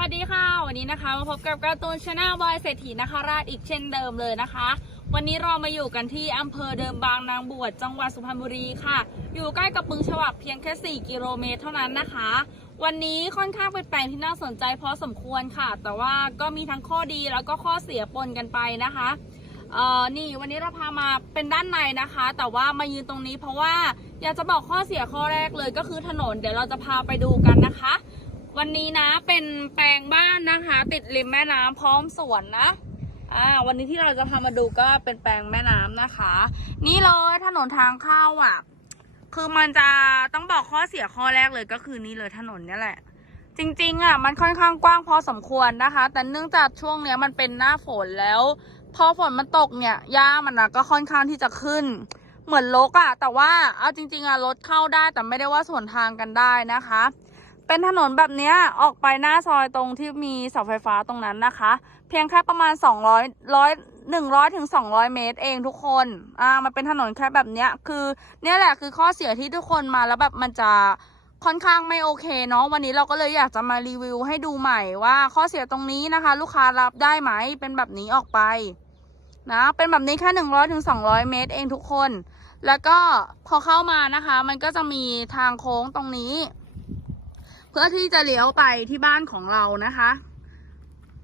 วัสดีค่ะ วันนี้นะคะมาพบกับการ์ตูนชาแนลบอยเศรษฐีนคราชอีกเช่นเดิมเลยนะคะ วันนี้เรามาอยู่กันที่อำเภอเดิมบางนางบวชจังหวัดสุพรรณบุรีค่ะ อยู่ใกล้กับบึงฉวักเพียงแค่ 4 กิโลเมตรเท่านั้นนะคะ วันนี้ค่อนข้างเป็นแปลงที่น่าสนใจพอสมควรค่ะ แต่ว่าก็มีทั้งข้อดีแล้วก็ข้อเสียปนกันไปนะคะเอ่อนี่วันนี้เราพามาเป็นด้านในนะคะ แต่ว่ามายืนตรงนี้เพราะว่าอยากจะบอกข้อเสียข้อแรกเลยก็คือถนนเดี๋ยวเราจะพาไปดูกันนะคะ วันนี้นะเป็นแปลงบ้านนะคะ ติดริมแม่น้ำพร้อมสวนนะอ่าวันนี้ที่เราจะพามาดูก็เป็นแปลงแม่น้ำนะคะ นี่เลยถนนทางเข้าอะ คือมันจะต้องบอกข้อเสียข้อแรกเลยก็คือนี่เลยถนนเนี่ยแหละ จริงๆอะมันค่อนข้างกว้างพอสมควรนะคะ แต่เนื่องจากช่วงเนี้ยมันเป็นหน้าฝนแล้ว พอฝนมันตกเนี่ยหญ้ามันนะก็ค่อนข้างที่จะขึ้นเหมือนลกอะแต่ว่าเอาจริง ๆอะรถเข้าได้แต่ไม่ได้ว่าสวนทางกันได้นะคะ เป็นถนนแบบนี้ออกไปหน้าซอยตรงที่มีเสาไฟฟ้าตรงนั้นนะคะ เพียงแค่ประมาณ 200ร้อย100ถึง200เมตรเองทุกคน อ่า มันเป็นถนนแค่แบบเนี้ย คือ เนี่ยแหละคือข้อเสียที่ทุกคนมาแล้วแบบมันจะค่อนข้างไม่โอเคเนาะ วันนี้เราก็เลยอยากจะมารีวิวให้ดูใหม่ว่าข้อเสียตรงนี้นะคะ ลูกค้ารับได้ไหม เป็นแบบนี้ออกไปนะ เป็นแบบนี้แค่หนึ่งร้อยถึงสองร้อยเมตรเองทุกคน แล้วก็พอเข้ามานะคะ มันก็จะมีทางโค้งตรงนี้ พื่อที่จะเลี้ยวไปที่บ้านของเรานะคะ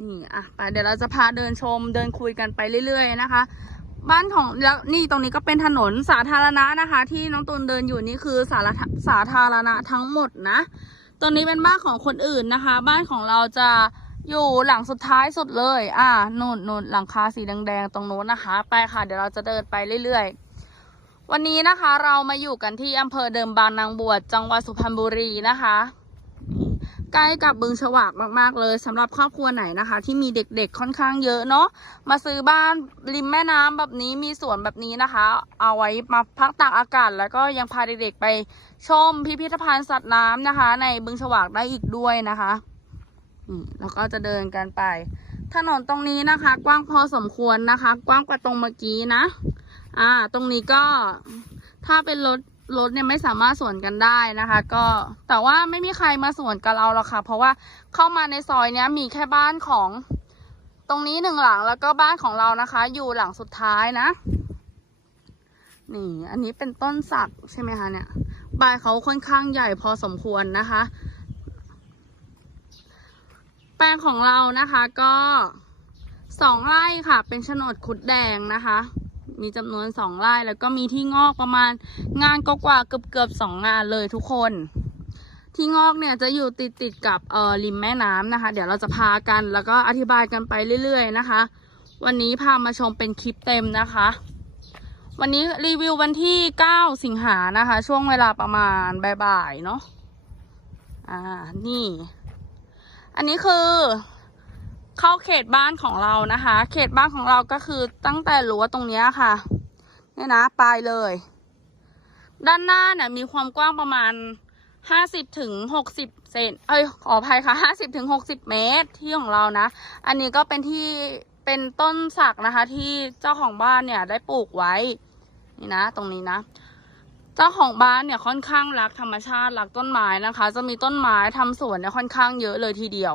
นี่อะไปเดี๋ยวเราจะพาเดินชมเดินคุยกันไปเรื่อย ๆ นะคะ บ้านของแล้วนี่ตรงนี้ก็เป็นถนนสาธารณะนะคะ ที่น้องตูนเดินอยู่นี่คือสาธารสาธารณะทั้งหมดนะตรงนี้เป็นบ้านของคนอื่นนะคะ บ้านของเราจะอยู่หลังสุดท้ายสุดเลย อ่านู่นนู่นหลังคาสีแดงๆตรงโน้นนะคะ ไปค่ะ เดี๋ยวเราจะเดินไปเรื่อยๆ วันนี้นะคะ เรามาอยู่กันที่อำเภอเดิมบางนางบวชจังหวัดสุพรรณบุรีนะคะ ใกล้กับบึงฉวากมาก ๆ เลยสำหรับครอบครัวไหนนะคะ ที่มีเด็กๆค่อนข้างเยอะเนาะมาซื้อบ้านริมแม่น้ำแบบนี้มีสวนแบบนี้นะคะ เอาไว้มาพักตากอากาศ แล้วก็ยังพาเด็กๆไปชมพิพิธภัณฑ์สัตว์น้ำนะคะ ในบึงฉวากได้อีกด้วยนะคะแล้วก็จะเดินกันไป ถนนตรงนี้นะคะ กว้างพอสมควรนะคะ กว้างกว่าตรงเมื่อกี้นะ อ่า ตรงนี้ก็ถ้าเป็นรถ รถเนี่ยไม่สามารถสวนกันได้นะคะ ก็แต่ว่าไม่มีใครมาสวนกับเราหรอกค่ะ เพราะว่าเข้ามาในซอยเนี้ยมีแค่บ้านของตรงนี้หนึ่งหลังแล้วก็บ้านของเรานะคะ อยู่หลังสุดท้ายนะ นี่ อันนี้เป็นต้นสักใช่ไหมคะเนี่ยใบเขาค่อนข้างใหญ่พอสมควรนะคะ แปลงของเรานะคะก็สองไร่ค่ะ เป็นโฉนดคุดแดงนะคะ มีจำนวนสองไร่แล้วก็มีที่งอกประมาณงานก็กว่าเกือบเกือบสองงานเลยทุกคน ที่งอกเนี่ยจะอยู่ติดติดกับเอ่อริมแม่น้ำนะคะ เดี๋ยวเราจะพากันแล้วก็อธิบายกันไปเรื่อย ๆ นะคะ วันนี้พามาชมเป็นคลิปเต็มนะคะ วันนี้รีวิววันที่ 9 สิงหานะคะ ช่วงเวลาประมาณบ่ายๆเนาะอ่านี่ อันนี้คือ เข้าเขตบ้านของเรานะคะ เขตบ้านของเราก็คือตั้งแต่รั้วตรงนี้ค่ะเนี่ยนะปลายเลย ด้านหน้าเนี่ยมีความกว้างประมาณห้าสิบถึงหกสิบเซนเอ้ยขออภัยค่ะห้าสิบถึงหกสิบเมตรที่ของเรานะ อันนี้ก็เป็นที่เป็นต้นสักนะคะ ที่เจ้าของบ้านเนี่ยได้ปลูกไว้นี่นะ ตรงนี้นะเจ้าของบ้านเนี่ยค่อนข้างรักธรรมชาติรักต้นไม้นะคะ จะมีต้นไม้ทำสวนเนี่ยค่อนข้างเยอะเลยทีเดียว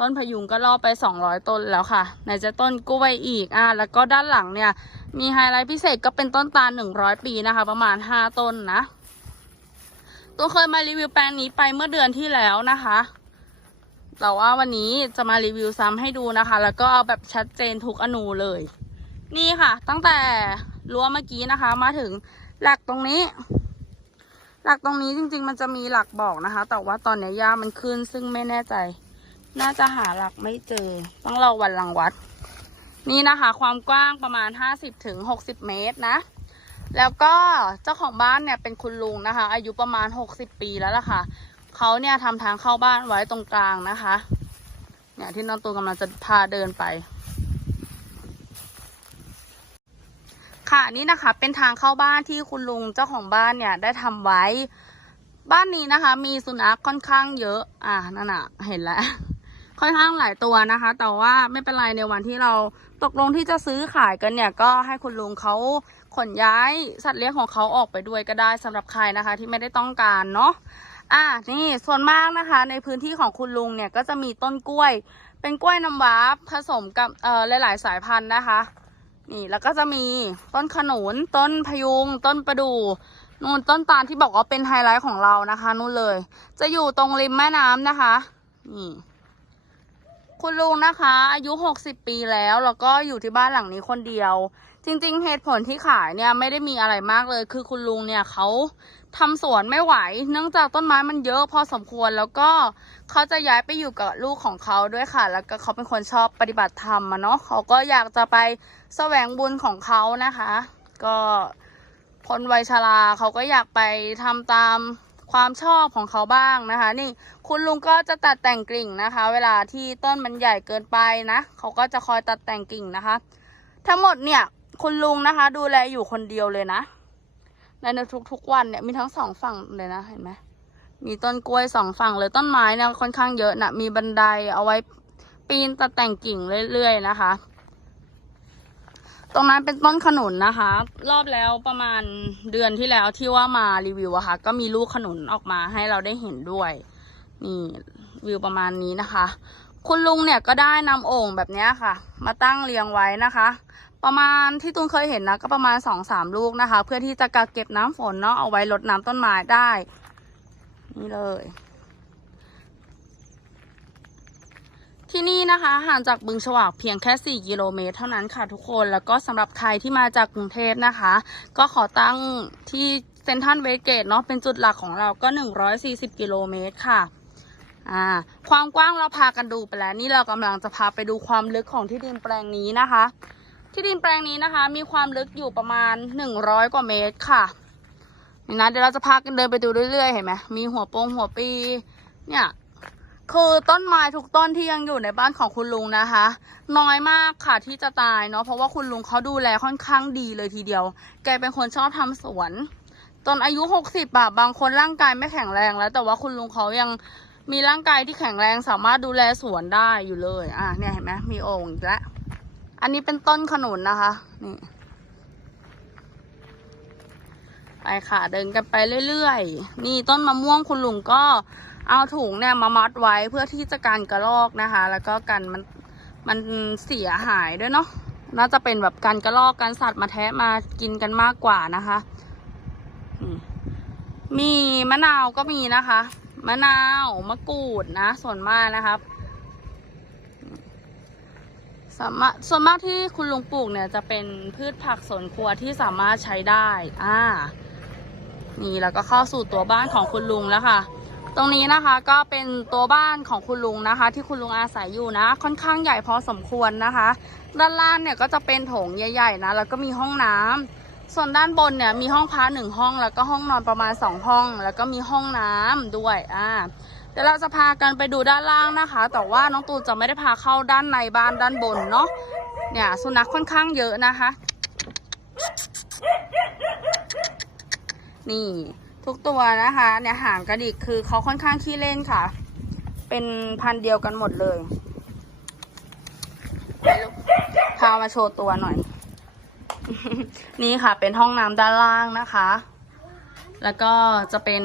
ต้นพยุงก็ล่อไปสองร้อยต้นแล้วค่ะไหนจะต้นกล้วยอีกอะแล้วก็ด้านหลังเนี่ย มีไฮไลท์พิเศษก็เป็นต้นตาลหนึ่งร้อยปีนะคะ ประมาณห้าต้นนะตัวเคยมารีวิวแปลงนี้ไปเมื่อเดือนที่แล้วนะคะแต่ว่าวันนี้จะมารีวิวซ้ำให้ดูนะคะ แล้วก็เอาแบบชัดเจนทุกอนูเลย นี่ค่ะ ตั้งแต่รั้วเมื่อกี้นะคะ มาถึงหลักตรงนี้ หลักตรงนี้จริง ๆ มันจะมีหลักบอกนะคะ แต่ว่าตอนนี้หญ้ามันขึ้นซึ่งไม่แน่ใจ น่าจะหาหลักไม่เจอ ต้องรอวันหลังวัด นี่นะคะ ความกว้างประมาณ 50ถึง60 เมตรนะ แล้วก็เจ้าของบ้านเนี่ยเป็นคุณลุงนะคะ อายุประมาณ 60 ปีแล้วล่ะค่ะเขาเนี่ยทำทางเข้าบ้านไว้ตรงกลางนะคะ เนี่ยที่น้องตูนกำลังจะพาเดินไป ค่ะนี่นะคะเป็นทางเข้าบ้านที่คุณลุงเจ้าของบ้านเนี่ยได้ทำไว้ บ้านนี้นะคะ มีสุนัขค่อนข้างเยอะ อ่านั่นน่ะ เห็นแล้ว ค่อนข้างหลายตัวนะคะ แต่ว่าไม่เป็นไรในวันที่เราตกลงที่จะซื้อขายกันเนี่ยก็ให้คุณลุงเขาขนย้ายสัตว์เลี้ยงของเขาออกไปด้วยก็ได้สำหรับใครนะคะ ที่ไม่ได้ต้องการเนาะอะนี่ส่วนมากนะคะ ในพื้นที่ของคุณลุงเนี่ยก็จะมีต้นกล้วย เป็นกล้วยน้ำว้าผสมกับเอ่อหลาย ๆ สายพันธุ์นะคะ นี่แล้วก็จะมีต้นขนุนต้นพยุง ต้นประดู่นู่นต้นตาลที่บอกว่าเป็นไฮไลท์ของเรานะคะนู่นเลย จะอยู่ตรงริมแม่น้ำนะคะนี่ คุณลุงนะคะ อายุ 60 ปีแล้วแล้วก็อยู่ที่บ้านหลังนี้คนเดียว จริงๆ เหตุผลที่ขายเนี่ยไม่ได้มีอะไรมากเลย คือคุณลุงเนี่ยเขาทำสวนไม่ไหว เนื่องจากต้นไม้มันเยอะพอสมควรแล้วก็เขาจะย้ายไปอยู่กับลูกของเขาด้วยค่ะ แล้วก็เขาเป็นคนชอบปฏิบัติธรรมอะเนาะเขาก็อยากจะไปแสวงบุญของเขานะคะ ก็คนวัยชราเขาก็อยากไปทำตาม ความชอบของเขาบ้างนะคะ นี่คุณลุงก็จะตัดแต่งกิ่งนะคะ เวลาที่ต้นมันใหญ่เกินไปนะ เขาก็จะคอยตัดแต่งกิ่งนะคะ ทั้งหมดเนี่ยคุณลุงนะคะ ดูแลอยู่คนเดียวเลยนะ ในทุกๆวันเนี่ยมีทั้งสองฝั่งเลยนะเห็นไหมมีต้นกล้วยสองฝั่งเลยต้นไม้เนี่ยค่อนข้างเยอะนะมีบันไดเอาไว้ปีนตัดแต่งกิ่งเรื่อยๆนะคะ ตรงนั้นเป็นต้นขนุนนะคะ รอบแล้วประมาณเดือนที่แล้วที่ว่ามารีวิวอะค่ะ ก็มีลูกขนุนออกมาให้เราได้เห็นด้วยนี่วิวประมาณนี้นะคะ คุณลุงเนี่ยก็ได้นำโอ่งแบบนี้ค่ะ มาตั้งเรียงไว้นะคะ ประมาณที่ตูนเคยเห็นนะก็ประมาณสองสามลูกนะคะ เพื่อที่จะกักเก็บน้ำฝนเนาะเอาไว้รดน้ำต้นไม้ได้ นี่เลย ที่นี่นะคะห่างจากบึงฉวากเพียงแค่ 4 กิโลเมตร เท่านั้นค่ะทุกคนแล้วก็สำหรับใครที่มาจากกรุงเทพนะคะ ก็ขอตั้งที่เซนทรัลเวสเกตเนาะเป็นจุดหลักของเราก็ 140 กิโลเมตรค่ะอ่าความกว้างเราพากันดูไปแล้วนี่เรากำลังจะพาไปดูความลึกของที่ดินแปลงนี้นะคะ ที่ดินแปลงนี้นะคะ มีความลึกอยู่ประมาณ 100 กว่าเมตรค่ะนี่นะเดี๋ยวเราจะพากันเดินไปดูเรื่อยๆเห็นไหมมีหัวโปงหัวปีเนี่ย คือต้นไม้ทุกต้นที่ยังอยู่ในบ้านของคุณลุงนะคะ น้อยมากค่ะที่จะตายเนาะเพราะว่าคุณลุงเขาดูแลค่อนข้างดีเลยทีเดียว แกเป็นคนชอบทำสวน ตอนอายุหกสิบอะบางคนร่างกายไม่แข็งแรงแล้ว แต่ว่าคุณลุงเขายังมีร่างกายที่แข็งแรงสามารถดูแลสวนได้อยู่เลยอะเนี่ยเห็นไหมมีโอ่งอีกแล้วอันนี้เป็นต้นขนุนนะคะนี่ไปค่ะเดินกันไปเรื่อยๆ นี่ต้นมะม่วงคุณลุงก็ เอาถุงเนี่ยมามัดไว้เพื่อที่จะกันกระรอกนะคะ แล้วก็กันมันมันเสียหายด้วยเนาะน่าจะเป็นแบบกันกระรอกกันสัตว์มาแทะมากินกันมากกว่านะคะ มีมะนาวก็มีนะคะ มะนาวมะกรูดนะ ส่วนมากนะครับสามารถส่วนมากที่คุณลุงปลูกเนี่ยจะเป็นพืชผักสวนครัวที่สามารถใช้ได้ อ่า นี่แล้วก็เข้าสู่ตัวบ้านของคุณลุงแล้วค่ะ ตรงนี้นะคะก็เป็นตัวบ้านของคุณลุงนะคะ ที่คุณลุงอาศัยอยู่นะ ค่อนข้างใหญ่พอสมควรนะคะ ด้านล่างเนี่ยก็จะเป็นโถงใหญ่ๆนะแล้วก็มีห้องน้ำส่วนด้านบนเนี่ยมีห้องพักหนึ่งห้อง แล้วก็ห้องนอนประมาณสองห้อง แล้วก็มีห้องน้ำด้วยอ่าเดี๋ยวเราจะพากันไปดูด้านล่างนะคะ แต่ว่าน้องตูนจะไม่ได้พาเข้าด้านในบ้านด้านบนเนาะเนี่ยสุนัขค่อนข้างเยอะนะคะ นี่ ทุกตัวนะคะเนี่ยหางกระดิกคือเขาค่อนข้างขี้เล่นค่ะ เป็นพันเดียวกันหมดเลยพามาโชว์ตัวหน่อย นี่ค่ะ เป็นห้องน้ำด้านล่างนะคะ แล้วก็จะเป็น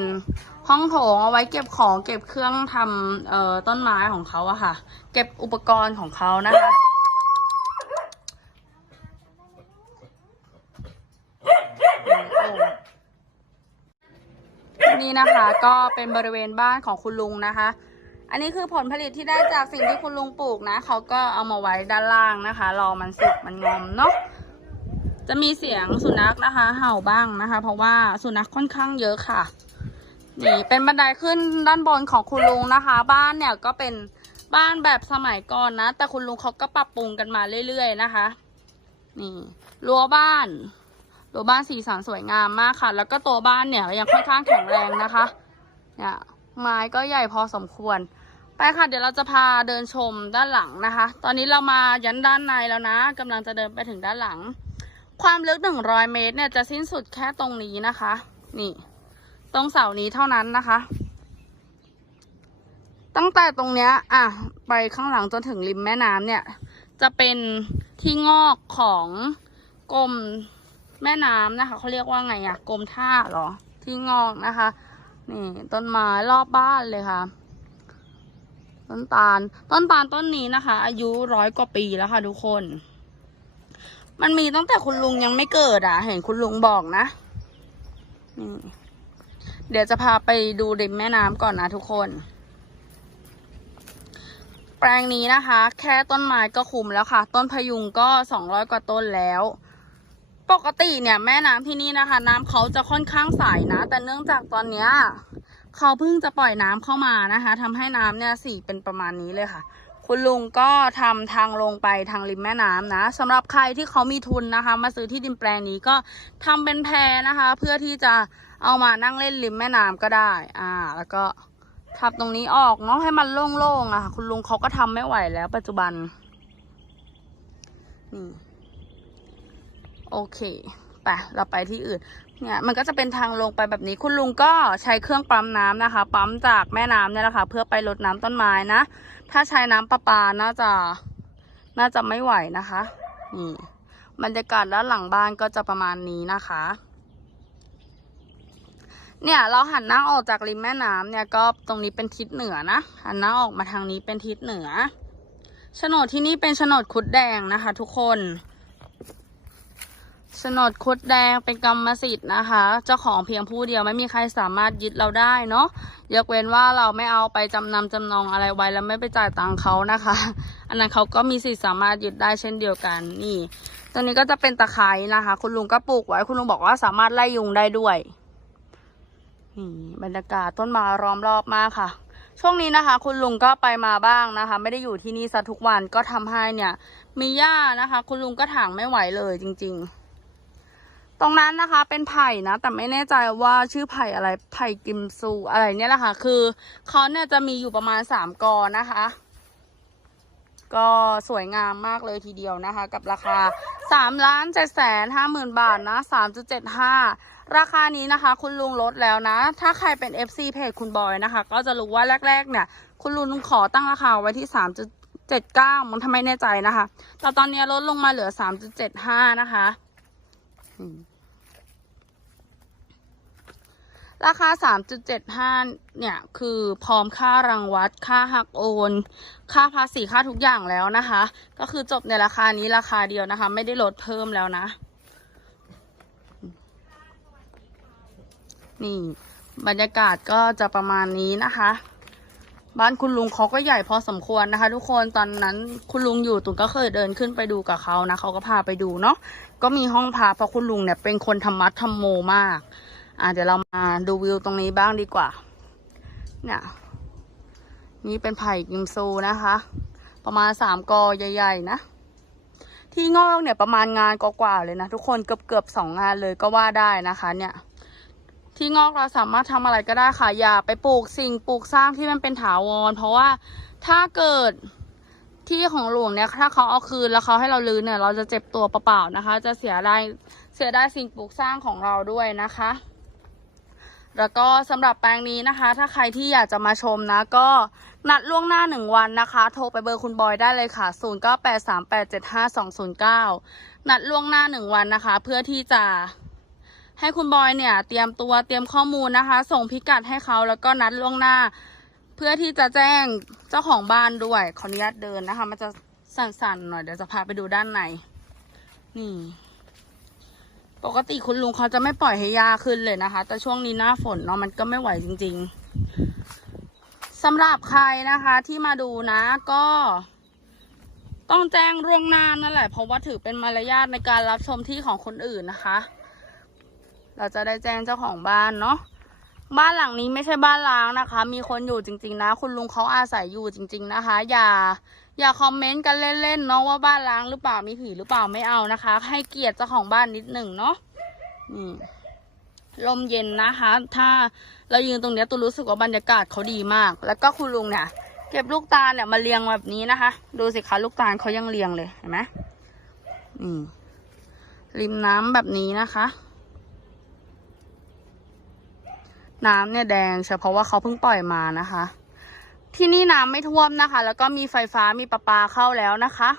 ห้องโถงเอาไว้เก็บของเก็บเครื่องทำต้นไม้ของเขาอะค่ะ เก็บอุปกรณ์ของเขานะคะ นี่นะคะ ก็เป็นบริเวณบ้านของคุณลุงนะคะ อันนี้คือผลผลิตที่ได้จากสิ่งที่คุณลุงปลูกนะเขาก็เอามาไว้ด้านล่างนะคะรอมันสุกมันงอมเนาะจะมีเสียงสุนัขนะคะ เห่าบ้างนะคะ เพราะว่าสุนัขค่อนข้างเยอะค่ะนี่เป็นบันไดขึ้นด้านบนของคุณลุงนะคะ บ้านเนี่ยก็เป็นบ้านแบบสมัยก่อนนะ แต่คุณลุงเขาก็ปรับปรุงกันมาเรื่อยๆนะคะ นี่รั้วบ้าน ตัวบ้านสีสันสวยงามมากค่ะ แล้วก็ตัวบ้านเนี่ยยังค่อนข้างแข็งแรงนะคะเนี่ยไม้ก็ใหญ่พอสมควร ไปค่ะ เดี๋ยวเราจะพาเดินชมด้านหลังนะคะ ตอนนี้เรามายันด้านในแล้วนะกำลังจะเดินไปถึงด้านหลัง ความลึกหนึ่งร้อยเมตรเนี่ยจะสิ้นสุดแค่ตรงนี้นะคะ นี่ ตรงเสานี้เท่านั้นนะคะ ตั้งแต่ตรงเนี้ยอะไปข้างหลังจนถึงริมแม่น้ำเนี่ย จะเป็นที่งอกของกรม แม่น้ำนะคะเขาเรียกว่าไงอะกรมท่าเหรอ ที่งอกนะคะ นี่ต้นไม้รอบบ้านเลยค่ะ ต้นตาล ต้นตาลต้นนี้นะคะ อายุร้อยกว่าปีแล้วค่ะทุกคน มันมีตั้งแต่คุณลุงยังไม่เกิดอะ เห็นคุณลุงบอกนะนี่เดี๋ยวจะพาไปดูริมแม่น้ำก่อนนะทุกคน แปลงนี้นะคะ แค่ต้นไม้ก็คุมแล้วค่ะ ต้นพยุงก็สองร้อยกว่าต้นแล้ว ปกติเนี่ยแม่น้ำที่นี่นะคะ น้ำเขาจะค่อนข้างใสนะ แต่เนื่องจากตอนเนี้ยเขาเพิ่งจะปล่อยน้ำเข้ามานะคะทำให้น้ำเนี่ยสีเป็นประมาณนี้เลยค่ะ คุณลุงก็ทำทางลงไปทางริมแม่น้ำนะสำหรับใครที่เขามีทุนนะคะ มาซื้อที่ดินแปลงนี้ก็ทำเป็นแพนะคะ เพื่อที่จะเอามานั่งเล่นริมแม่น้ำก็ได้ อ่า แล้วก็ทับตรงนี้ออกเนาะให้มันโล่งๆอะ่ะ คุณลุงเขาก็ทำไม่ไหวแล้วปัจจุบันนี่ โอเคไปเราไปที่อื่นเนี่ยมันก็จะเป็นทางลงไปแบบนี้คุณลุงก็ใช้เครื่องปั๊มน้ำนะคะ ปั๊มจากแม่น้ำเนี่ยแหละค่ะเพื่อไปรดน้ำต้นไม้นะ ถ้าใช้น้ำประปาน่าจะน่าจะไม่ไหวนะคะนี่บรรยากาศด้านหลังบ้านก็จะประมาณนี้นะคะ เนี่ยเราหันหน้าออกจากริมแม่น้ำเนี่ยก็ตรงนี้เป็นทิศเหนือนะหันหน้าออกมาทางนี้เป็นทิศเหนือโฉนดที่นี่เป็นโฉนดคุดแดงนะคะ ทุกคน โฉนดคุดแดงเป็นกรรมสิทธิ์นะคะ เจ้าของเพียงผู้เดียวไม่มีใครสามารถยึดเราได้เนาะยกเว้นว่าเราไม่เอาไปจำนำจำนองอะไรไว้แล้วไม่ไปจ่ายตังค์เขานะคะ อันนั้นเขาก็มีสิทธิ์สามารถยึดได้เช่นเดียวกันนี่ตัวนี้ก็จะเป็นตะไคร้นะคะ คุณลุงก็ปลูกไว้คุณลุงบอกว่าสามารถไล่ยุงได้ด้วยนี่บรรยากาศต้นไม้ล้อมรอบมากค่ะ ช่วงนี้นะคะ คุณลุงก็ไปมาบ้างนะคะ ไม่ได้อยู่ที่นี่ซะทุกวันก็ทำให้เนี่ย มีหญ้านะคะ คุณลุงก็ถางไม่ไหวเลยจริง ๆ ตรงนั้นนะคะเป็นไผ่นะ แต่ไม่แน่ใจว่าชื่อไผ่อะไรไผ่กิมซูอะไรเนี่ยแหละค่ะ คือเขาเนี่ยจะมีอยู่ประมาณสามกอนะคะ ก็สวยงามมากเลยทีเดียวนะคะ กับราคาสามล้านเจ็ดแสนห้าหมื่นบาทนะสามจุดเจ็ดห้าราคานี้นะคะ คุณลุงลดแล้วนะ ถ้าใครเป็น FC เพจคุณบอยนะคะ ก็จะรู้ว่าแรก ๆ เนี่ย คุณลุงขอตั้งราคาไว้ที่สามจุดเจ็ดเก้ามันทำไมแน่ใจนะคะ แต่ตอนนี้ลดลงมาเหลือสามจุดเจ็ดห้านะคะ ราคา 3.75 เนี่ย คือพร้อมค่ารังวัด ค่าหักโอน ค่าภาษี ค่าทุกอย่างแล้วนะคะ ก็คือจบในราคานี้ราคาเดียวนะคะ ไม่ได้ลดเพิ่มแล้วนะ นี่ บรรยากาศก็จะประมาณนี้นะคะ บ้านคุณลุงเขาก็ใหญ่พอสมควรนะคะ ทุกคน ตอนนั้นคุณลุงอยู่ตุนก็เคยเดินขึ้นไปดูกับเขานะ เขาก็พาไปดูเนาะ ก็มีห้องพาเพราะคุณลุงเนี่ยเป็นคนธรรมะธรรมโมมาก อะเดี๋ยวเรามาดูวิวตรงนี้บ้างดีกว่า เนี่ย นี่เป็นไผ่กิมซูนะคะ ประมาณสามกอใหญ่ ๆ นะ ที่งอกเนี่ยประมาณงานกว่าๆเลยนะ ทุกคนเกือบเกือบสองงานเลยก็ว่าได้นะคะ เนี่ย ที่งอกเราสามารถทำอะไรก็ได้ค่ะ อย่าไปปลูกสิ่งปลูกสร้างที่มันเป็นถาวร เพราะว่าถ้าเกิด ที่ของหลวงเนี่ยถ้าเขาเอาคืนแล้วเขาให้เราลื้อเนี่ยเราจะเจ็บตัวเปล่าๆนะคะ จะเสียได้เสียได้สิ่งปลูกสร้างของเราด้วยนะคะ แล้วก็สำหรับแปลงนี้นะคะ ถ้าใครที่อยากจะมาชมนะ ก็นัดล่วงหน้าหนึ่งวันนะคะ โทรไปเบอร์คุณบอยได้เลยค่ะ0 9 8 3 8 7 5 2 0 9 นัดล่วงหน้าหนึ่งวันนะคะ เพื่อที่จะให้คุณบอยเนี่ย เตรียมตัวเตรียมข้อมูลนะคะ ส่งพิกัดให้เขาแล้วก็นัดล่วงหน้า เพื่อที่จะแจ้งเจ้าของบ้านด้วย ขออนุญาตเดินนะคะ มันจะสั่นๆหน่อย เดี๋ยวจะพาไปดูด้านใน นี่ ปกติคุณลุงเขาจะไม่ปล่อยให้ยาขึ้นเลยนะคะ แต่ช่วงนี้หน้าฝนเนาะมันก็ไม่ไหวจริง ๆสำหรับใครนะคะที่มาดูนะ ก็ ต้องแจ้งร่วงหน้านั่นแหละ เพราะว่าถือเป็นมารยาทในการรับชมที่ของคนอื่นนะคะ เราจะได้แจ้งเจ้าของบ้านเนาะ บ้านหลังนี้ไม่ใช่บ้านล้างนะคะ มีคนอยู่จริง ๆ นะ คุณลุงเขาอาศัยอยู่จริง ๆ นะคะ อย่า อย่าคอมเมนต์กันเล่นๆเนาะว่าบ้านล้างหรือเปล่ามีผีหรือเปล่าไม่เอานะคะ ให้เกียรติเจ้าของบ้านนิดหนึ่งเนาะนี่ลมเย็นนะคะ ถ้าเรายืนตรงเนี้ยตูรู้สึกว่าบรรยากาศเขาดีมาก แล้วก็คุณลุงเนี่ยเก็บลูกตาลเนี่ยมาเรียงแบบนี้นะคะ ดูสิคะลูกตาลเขายังเรียงเลยเห็นไหมอืมริมน้ำแบบนี้นะคะ น้ำเนี่ยแดงเฉพาะว่าเขาเพิ่งปล่อยมานะคะ ที่นี่น้ำไม่ท่วมนะคะ แล้วก็มีไฟฟ้ามีประปาเข้าแล้วนะคะ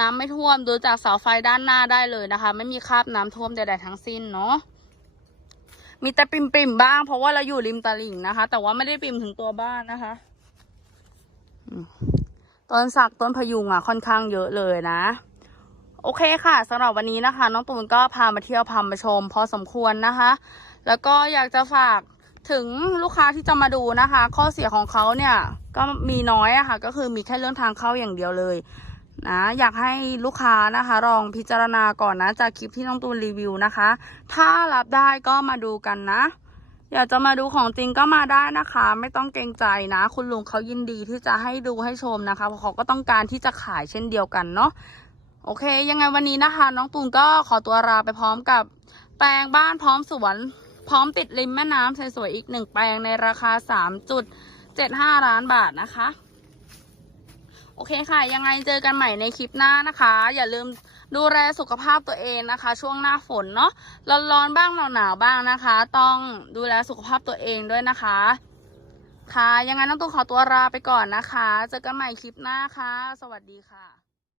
น้ำไม่ท่วมดูจากเสาไฟด้านหน้าได้เลยนะคะ ไม่มีคราบน้ำท่วมใดๆทั้งสิ้นเนาะมีแต่ปิ่มๆบ้าง เพราะว่าเราอยู่ริมตลิ่งนะคะ แต่ว่าไม่ได้ปิ่มถึงตัวบ้านนะคะต้นสักต้นพยุงอะค่อนข้างเยอะเลยนะ โอเคค่ะสำหรับวันนี้นะคะ น้องตูนก็พามาเที่ยวพามาชม พอสมควรนะคะ แล้วก็อยากจะฝากถึงลูกค้าที่จะมาดูนะคะ ข้อเสียของเขาเนี่ยก็มีน้อยอะค่ะ ก็คือมีแค่เรื่องทางเข้าอย่างเดียวเลยนะอยากให้ลูกค้านะคะลองพิจารณาก่อนนะ จากคลิปที่น้องตูนรีวิวนะคะ ถ้ารับได้ก็มาดูกันนะ อยากจะมาดูของจริงก็มาได้นะคะ ไม่ต้องเกรงใจนะ คุณลุงเขายินดีที่จะให้ดูให้ชมนะคะเพราะเขาก็ต้องการที่จะขายเช่นเดียวกันเนาะโอเค ยังไงวันนี้นะคะ น้องตูนก็ขอตัวลาไปพร้อมกับแปลงบ้านพร้อมสวน พร้อมติดริมแม่น้ำสวยๆอีกหนึ่งแปลงในราคา 3.75 ล้านบาทนะคะ โอเคค่ะ ยังไงเจอกันใหม่ในคลิปหน้านะคะ อย่าลืมดูแลสุขภาพตัวเองนะคะ ช่วงหน้าฝนเนาะร้อนๆบ้างหนาวๆบ้างนะคะ ต้องดูแลสุขภาพตัวเองด้วยนะคะ ค่ะยังไงน้องตูนขอตัวลาไปก่อนนะคะ เจอกันใหม่คลิปหน้าค่ะ สวัสดีค่ะ